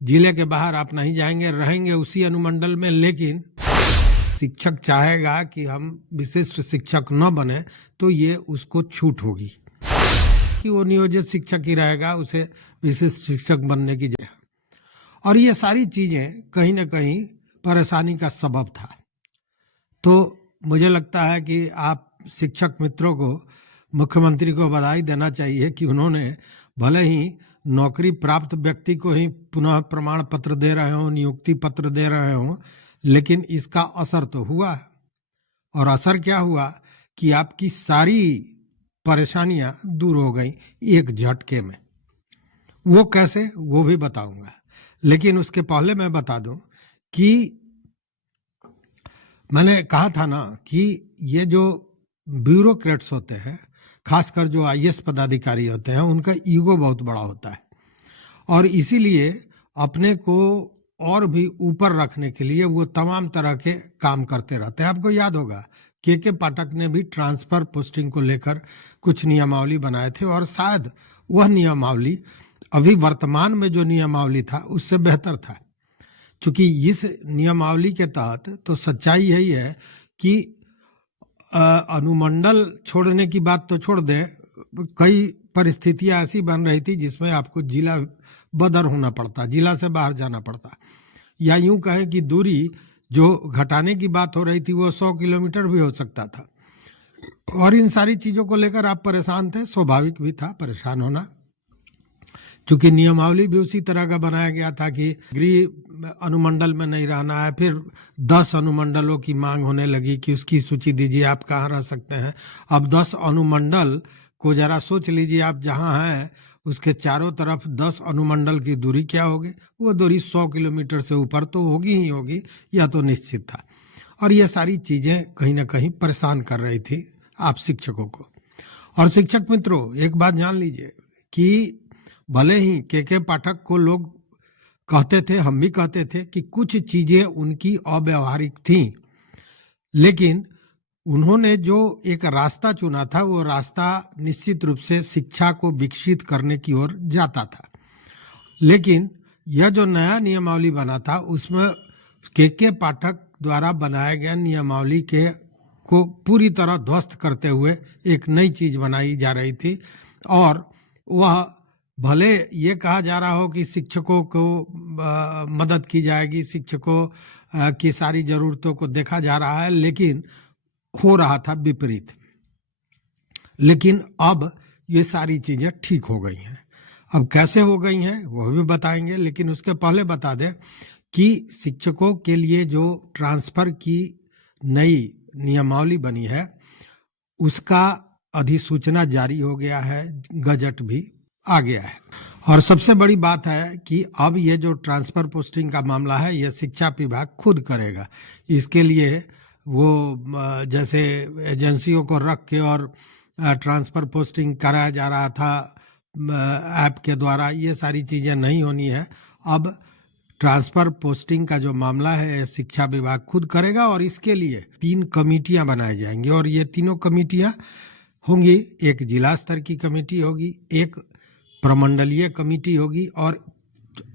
जिले के बाहर आप नहीं जाएंगे, रहेंगे उसी अनुमंडल में, लेकिन शिक्षक चाहेगा कि हम विशिष्ट शिक्षक न बने तो ये उसको छूट होगी कि वो नियोजित शिक्षक ही रहेगा, उसे विशिष्ट शिक्षक बनने की जगह। और ये सारी चीजें कहीं ना कहीं परेशानी का सबब था। तो मुझे लगता है कि आप शिक्षक मित्रों को, मुख्यमंत्री को बधाई देना चाहिए कि उन्होंने भले ही नौकरी प्राप्त व्यक्ति को ही पुनः प्रमाण पत्र दे रहे हो, नियुक्ति पत्र दे रहे हो, लेकिन इसका असर तो हुआ है। और असर क्या हुआ कि आपकी सारी परेशानियां दूर हो गई एक झटके में। वो कैसे, वो भी बताऊंगा, लेकिन उसके पहले मैं बता दूं कि मैंने कहा था ना कि ये जो ब्यूरोक्रेट्स होते हैं, खासकर जो आईएएस पदाधिकारी होते हैं, उनका ईगो बहुत बड़ा होता है और इसीलिए अपने को और भी ऊपर रखने के लिए वो तमाम तरह के काम करते रहते हैं। आपको याद होगा के पाठक ने भी ट्रांसफर पोस्टिंग को लेकर कुछ नियमावली बनाए थे और शायद वह नियमावली अभी वर्तमान में जो नियमावली था उससे बेहतर था, क्योंकि इस नियमावली के तहत तो सच्चाई यही है कि अनुमंडल छोड़ने की बात तो छोड़ दें, कई परिस्थितियां ऐसी बन रही थी जिसमें आपको जिला बदर होना पड़ता, जिला से बाहर जाना पड़ता, या यूं कहें कि दूरी जो घटाने की बात हो रही थी वो 100 किलोमीटर भी हो सकता था। और इन सारी चीजों को लेकर आप परेशान थे, स्वाभाविक भी था परेशान होना, क्योंकि नियमावली भी उसी तरह का बनाया गया था कि गृह अनुमंडल में नहीं रहना है। फिर 10 अनुमंडलों की मांग होने लगी कि उसकी सूची दीजिए, आप कहाँ रह सकते हैं। अब 10 अनुमंडल को जरा सोच लीजिए, आप जहाँ हैं उसके चारों तरफ 10 अनुमंडल की दूरी क्या होगी? वो दूरी 100 किलोमीटर से ऊपर तो होगी ही होगी, यह तो निश्चित था। और ये सारी चीजें कहीं ना कहीं परेशान कर रही थी आप शिक्षकों को। और शिक्षक मित्रों, एक बात जान लीजिए कि भले ही के पाठक को लोग कहते थे, हम भी कहते थे कि कुछ चीजें उनकी अव्यावहारिक थीं, लेकिन उन्होंने जो एक रास्ता चुना था वो रास्ता निश्चित रूप से शिक्षा को विकसित करने की ओर जाता था। लेकिन यह जो नया नियमावली बना था उसमें के पाठक द्वारा बनाए गए नियमावली के को पूरी तरह ध्वस्त करते हुए एक नई चीज बनाई जा रही थी। और वह भले ये कहा जा रहा हो कि शिक्षकों को मदद की जाएगी, शिक्षकों की सारी जरूरतों को देखा जा रहा है, लेकिन हो रहा था विपरीत। लेकिन अब ये सारी चीजें ठीक हो गई हैं। अब कैसे हो गई हैं वो भी बताएंगे, लेकिन उसके पहले बता दें कि शिक्षकों के लिए जो ट्रांसफर की नई नियमावली बनी है उसका अधिसूचना जारी हो गया है, गजट भी आ गया है। और सबसे बड़ी बात है कि अब ये जो ट्रांसफर पोस्टिंग का मामला है ये शिक्षा विभाग खुद करेगा। इसके लिए वो जैसे एजेंसियों को रख के और ट्रांसफर पोस्टिंग कराया जा रहा था ऐप के द्वारा, ये सारी चीजें नहीं होनी है। अब ट्रांसफर पोस्टिंग का जो मामला है शिक्षा विभाग खुद करेगा और इसके लिए 3 कमेटियां बनाई जाएंगी। और ये तीनों कमेटियां होंगी, एक जिला स्तर की कमेटी होगी, एक प्रमंडलीय कमेटी होगी और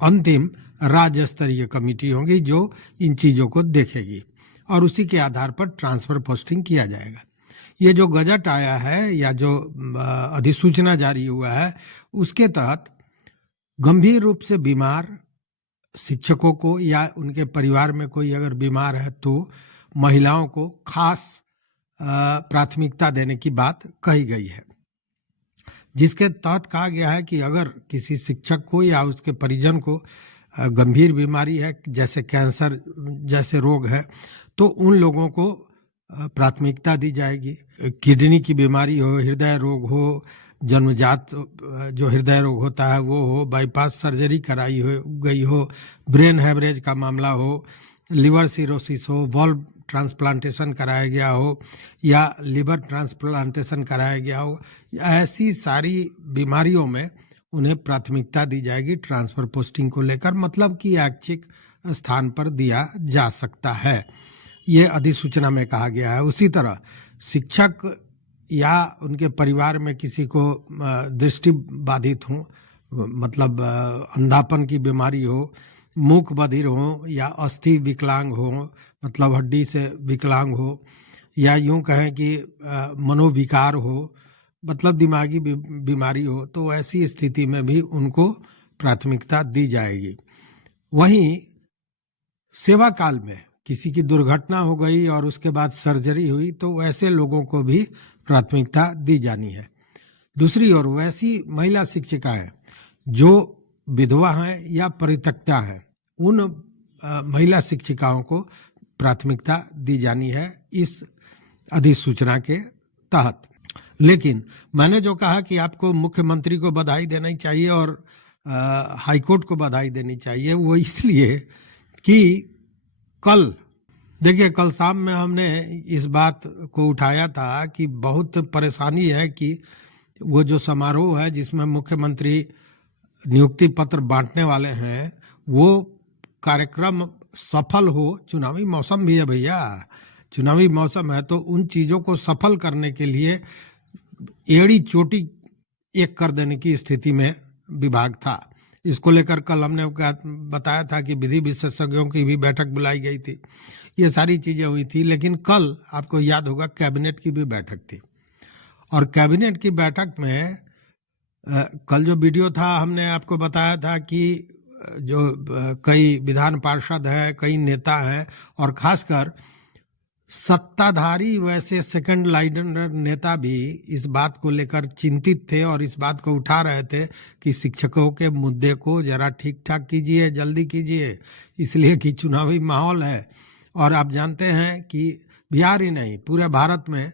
अंतिम राज्य स्तरीय कमेटी होगी जो इन चीजों को देखेगी और उसी के आधार पर ट्रांसफर पोस्टिंग किया जाएगा। ये जो गजट आया है या जो अधिसूचना जारी हुआ है उसके तहत गंभीर रूप से बीमार शिक्षकों को या उनके परिवार में कोई अगर बीमार है तो महिलाओं को खास प्राथमिकता देने की बात कही गई है, जिसके तहत कहा गया है कि अगर किसी शिक्षक को या उसके परिजन को गंभीर बीमारी है जैसे कैंसर जैसे रोग है तो उन लोगों को प्राथमिकता दी जाएगी। किडनी की बीमारी हो, हृदय रोग हो, जन्मजात जो हृदय रोग होता है वो हो, बाईपास सर्जरी कराई हो गई हो, ब्रेन हैमरेज का मामला हो, लिवर सिरोसिस हो, वॉल्व ट्रांसप्लांटेशन कराया गया हो या लिवर ट्रांसप्लांटेशन कराया गया हो, ऐसी सारी बीमारियों में उन्हें प्राथमिकता दी जाएगी ट्रांसफर पोस्टिंग को लेकर, मतलब कि ऐच्छिक स्थान पर दिया जा सकता है, ये अधिसूचना में कहा गया है। उसी तरह शिक्षक या उनके परिवार में किसी को दृष्टि बाधित हो, मतलब अंधापन की बीमारी हो, मूक बधिर हो या अस्थि विकलांग हो, मतलब हड्डी से विकलांग हो, या यूं कहें कि मनोविकार हो, मतलब दिमागी बीमारी हो, तो ऐसी स्थिति में भी उनको प्राथमिकता दी जाएगी। वहीं सेवा काल में किसी की दुर्घटना हो गई और उसके बाद सर्जरी हुई तो वैसे लोगों को भी प्राथमिकता दी जानी है। दूसरी ओर वैसी महिला शिक्षिकाएं जो विधवा हैं या परित्यक्ता हैं, उन महिला शिक्षिकाओं को प्राथमिकता दी जानी है इस अधिसूचना के तहत। लेकिन मैंने जो कहा कि आपको मुख्यमंत्री को बधाई देनी चाहिए और हाईकोर्ट को बधाई देनी चाहिए, वो इसलिए कि कल देखिए, कल शाम में हमने इस बात को उठाया था कि बहुत परेशानी है कि वो जो समारोह है जिसमें मुख्यमंत्री नियुक्ति पत्र बांटने वाले हैं, वो कार्यक्रम सफल हो। चुनावी मौसम भी है भैया, चुनावी मौसम है, तो उन चीजों को सफल करने के लिए एड़ी चोटी एक कर देने की स्थिति में विभाग था। इसको लेकर कल हमने बताया था कि विधि विशेषज्ञों की भी बैठक बुलाई गई थी, ये सारी चीजें हुई थी। लेकिन कल आपको याद होगा कैबिनेट की भी बैठक थी, और कैबिनेट की बैठक में कल जो वीडियो था हमने आपको बताया था कि जो कई विधान पार्षद हैं, कई नेता हैं, और खासकर सत्ताधारी वैसे सेकंड लाइनर नेता भी इस बात को लेकर चिंतित थे और इस बात को उठा रहे थे कि शिक्षकों के मुद्दे को जरा ठीक ठाक कीजिए, जल्दी कीजिए, इसलिए कि चुनावी माहौल है। और आप जानते हैं कि बिहार ही नहीं पूरे भारत में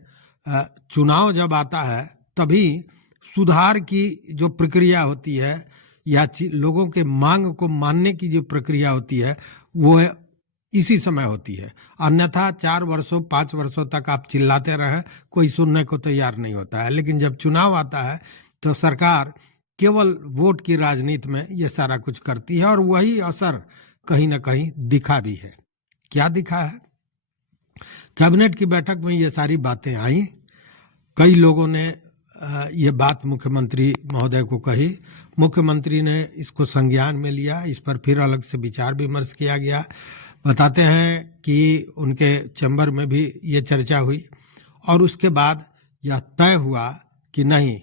चुनाव जब आता है तभी सुधार की जो प्रक्रिया होती है या लोगों के मांग को मानने की जो प्रक्रिया होती है वो इसी समय होती है। अन्यथा 4 वर्षों 5 वर्षों तक आप चिल्लाते रहें, कोई सुनने को तैयार नहीं होता है। लेकिन जब चुनाव आता है तो सरकार केवल वोट की राजनीति में ये सारा कुछ करती है, और वही असर कहीं ना कहीं दिखा भी है। क्या दिखा है? कैबिनेट की बैठक में ये सारी बातें आई, कई लोगों ने ये बात मुख्यमंत्री महोदय को कही, मुख्यमंत्री ने इसको संज्ञान में लिया, इस पर फिर अलग से विचार विमर्श किया गया। बताते हैं कि उनके चैम्बर में भी ये चर्चा हुई और उसके बाद यह तय हुआ कि नहीं,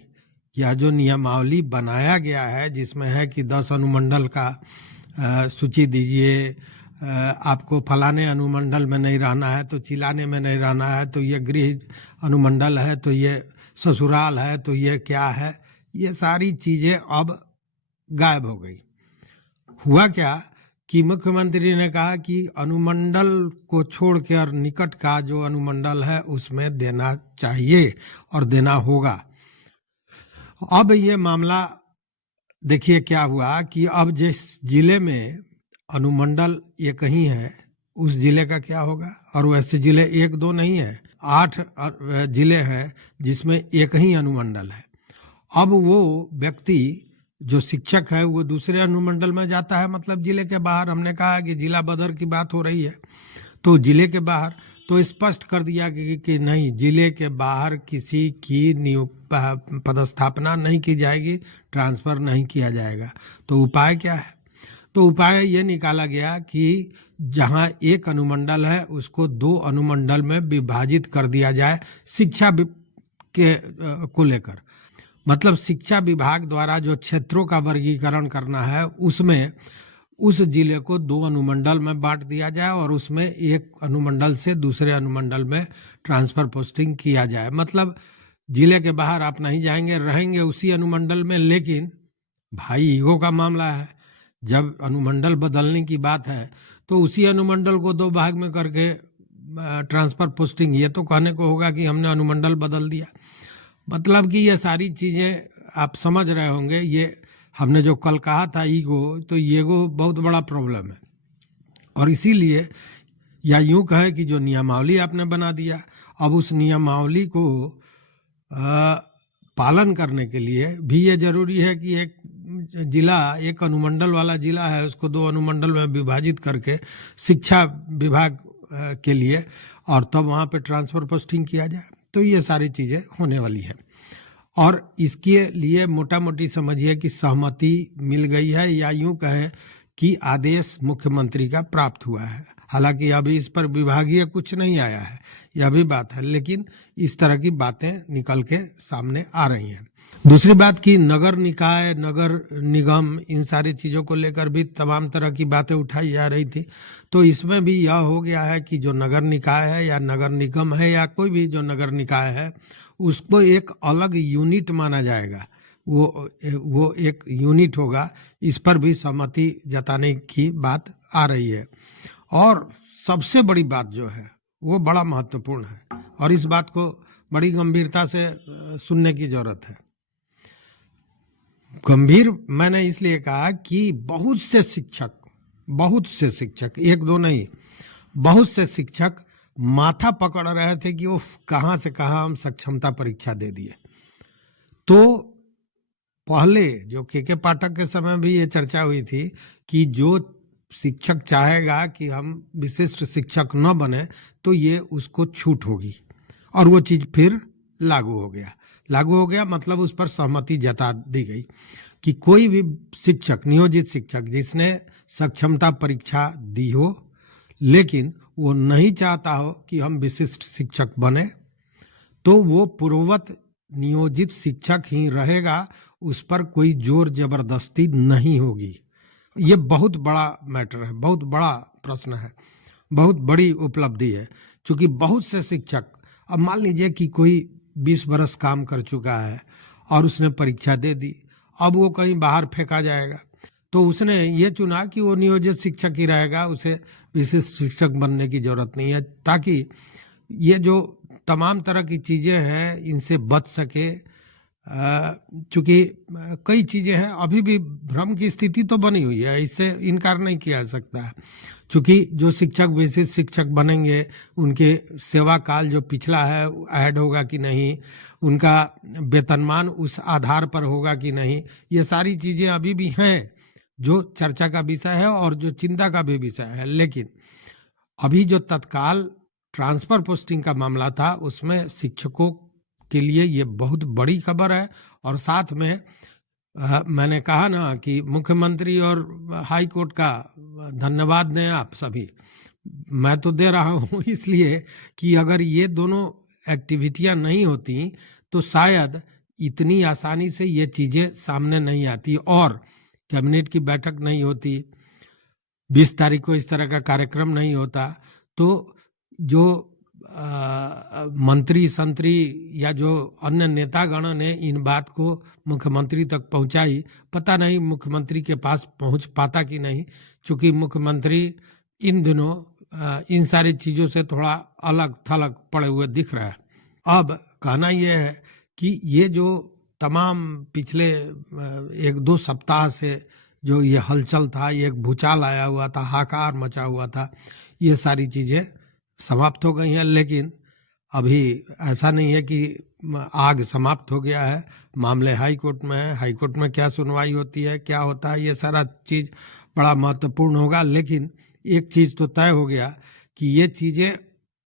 यह जो नियमावली बनाया गया है जिसमें है कि 10 अनुमंडल का सूची दीजिए, आपको फलाने अनुमंडल में नहीं रहना है तो चिलाने में नहीं रहना है, तो ये गृह अनुमंडल है तो ये ससुराल है तो ये क्या है, ये सारी चीजें अब गायब हो गई। हुआ क्या कि मुख्यमंत्री ने कहा कि अनुमंडल को छोड़ के और निकट का जो अनुमंडल है उसमें देना चाहिए और देना होगा। अब ये मामला देखिए क्या हुआ कि अब जिस जिले में अनुमंडल ये कहीं है उस जिले का क्या होगा। और वैसे जिले 1-2 नहीं है, 8 जिले हैं जिसमें एक ही अनुमंडल है। अब वो व्यक्ति जो शिक्षक है वो दूसरे अनुमंडल में जाता है, मतलब जिले के बाहर। हमने कहा कि जिला बदर की बात हो रही है तो जिले के बाहर, तो स्पष्ट कर दिया कि नहीं, जिले के बाहर किसी की पदस्थापना नहीं की जाएगी, ट्रांसफर नहीं किया जाएगा। तो उपाय क्या है? तो उपाय ये निकाला गया कि जहां एक अनुमंडल है उसको 2 अनुमंडल में विभाजित कर दिया जाए शिक्षा के को लेकर। मतलब शिक्षा विभाग द्वारा जो क्षेत्रों का वर्गीकरण करना है उसमें उस जिले को 2 अनुमंडल में बांट दिया जाए और उसमें एक अनुमंडल से दूसरे अनुमंडल में ट्रांसफर पोस्टिंग किया जाए। मतलब जिले के बाहर आप नहीं जाएंगे, रहेंगे उसी अनुमंडल में। लेकिन भाई ईगो का मामला है, जब अनुमंडल बदलने की बात है तो उसी अनुमंडल को 2 भाग में करके ट्रांसफर पोस्टिंग, ये तो कहने को होगा कि हमने अनुमंडल बदल दिया। मतलब कि ये सारी चीजें आप समझ रहे होंगे। ये हमने जो कल कहा था ईगो, तो ईगो बहुत बड़ा प्रॉब्लम है। और इसीलिए या यूं कहें कि जो नियमावली आपने बना दिया, अब उस नियमावली को पालन करने के लिए भी ये जरूरी है कि एक जिला, एक अनुमंडल वाला जिला है उसको 2 अनुमंडल में विभाजित करके शिक्षा विभाग के लिए, और तब वहां पे ट्रांसफर पोस्टिंग किया जाए। तो ये सारी चीजें होने वाली हैं। और इसके लिए मोटा मोटी समझिए कि सहमति मिल गई है, या यूं कहे कि आदेश मुख्यमंत्री का प्राप्त हुआ है। हालांकि अभी इस पर विभागीय कुछ नहीं आया है, यह भी बात है, लेकिन इस तरह की बातें निकल के सामने आ रही हैं। दूसरी बात कि नगर निकाय, नगर निगम, इन सारी चीजों को लेकर भी तमाम तरह की बातें उठाई जा रही थी। तो इसमें भी यह हो गया है कि जो नगर निकाय है या नगर निगम है या कोई भी जो नगर निकाय है, उसको एक अलग यूनिट माना जाएगा, वो एक यूनिट होगा। इस पर भी सहमति जताने की बात आ रही है। और सबसे बड़ी बात जो है वो बड़ा महत्वपूर्ण है, और इस बात को बड़ी गंभीरता से सुनने की जरूरत है। गंभीर मैंने इसलिए कहा कि बहुत से शिक्षक, एक दो नहीं, बहुत से शिक्षक माथा पकड़ रहे थे कि उफ, कहां से कहां हम सक्षमता परीक्षा दे दिए। तो पहले जो के पाठक के समय भी ये चर्चा हुई थी कि जो शिक्षक चाहेगा कि हम विशिष्ट शिक्षक न बने तो ये उसको छूट होगी, और वो चीज फिर लागू हो गया मतलब उस पर सहमति जता दी गई कि कोई भी शिक्षक, नियोजित शिक्षक जिसने सक्षमता परीक्षा दी हो लेकिन वो नहीं चाहता हो कि हम विशिष्ट शिक्षक बने, तो वो पूर्ववत नियोजित शिक्षक ही रहेगा, उस पर कोई जोर जबरदस्ती नहीं होगी। ये बहुत बड़ा मैटर है, बहुत बड़ा प्रश्न है, बहुत बड़ी उपलब्धि है। क्योंकि बहुत से शिक्षक, अब मान लीजिए कि कोई 20 बरस काम कर चुका है और उसने परीक्षा दे दी, अब वो कहीं बाहर फेंका जाएगा, तो उसने ये चुना कि वो नियोजित शिक्षक ही रहेगा, उसे विशिष्ट शिक्षक बनने की जरूरत नहीं है, ताकि ये जो तमाम तरह की चीजें हैं इनसे बच सके। चूंकि कई चीजें हैं, अभी भी भ्रम की स्थिति तो बनी हुई है, इससे इनकार नहीं किया जा सकता है। चूंकि जो शिक्षक विशिष्ट शिक्षक बनेंगे उनके सेवा काल जो पिछला है ऐड होगा कि नहीं, उनका वेतनमान उस आधार पर होगा कि नहीं, ये सारी चीजें अभी भी हैं जो चर्चा का विषय है और जो चिंता का भी विषय है। लेकिन अभी जो तत्काल ट्रांसफर पोस्टिंग का मामला था उसमें शिक्षकों के लिए ये बहुत बड़ी खबर है। और साथ में मैंने कहा ना कि मुख्यमंत्री और हाई कोर्ट का धन्यवाद दें आप सभी, मैं तो दे रहा हूं इसलिए कि अगर ये दोनों एक्टिविटियां नहीं होती तो शायद इतनी आसानी से ये चीजें सामने नहीं आती और कैबिनेट की बैठक नहीं होती, 20 तारीख को इस तरह का कार्यक्रम नहीं होता, तो जो मंत्री संतरी या जो अन्य नेतागण ने इन बात को मुख्यमंत्री तक पहुंचाई, पता नहीं मुख्यमंत्री के पास पहुंच पाता कि नहीं, क्योंकि मुख्यमंत्री इन दिनों इन सारी चीजों से थोड़ा अलग थलग पड़े हुए दिख रहा है। अब कहना यह है कि ये जो तमाम पिछले 1-2 सप्ताह से जो ये हलचल था, ये एक भूचाल आया हुआ था, हाहाकार मचा हुआ था, ये सारी चीजें समाप्त हो गई हैं। लेकिन अभी ऐसा नहीं है कि आग समाप्त हो गया है, मामले हाई कोर्ट में है, हाई कोर्ट में क्या सुनवाई होती है, क्या होता है, ये सारा चीज बड़ा महत्वपूर्ण होगा। लेकिन एक चीज तो तय हो गया कि ये चीजें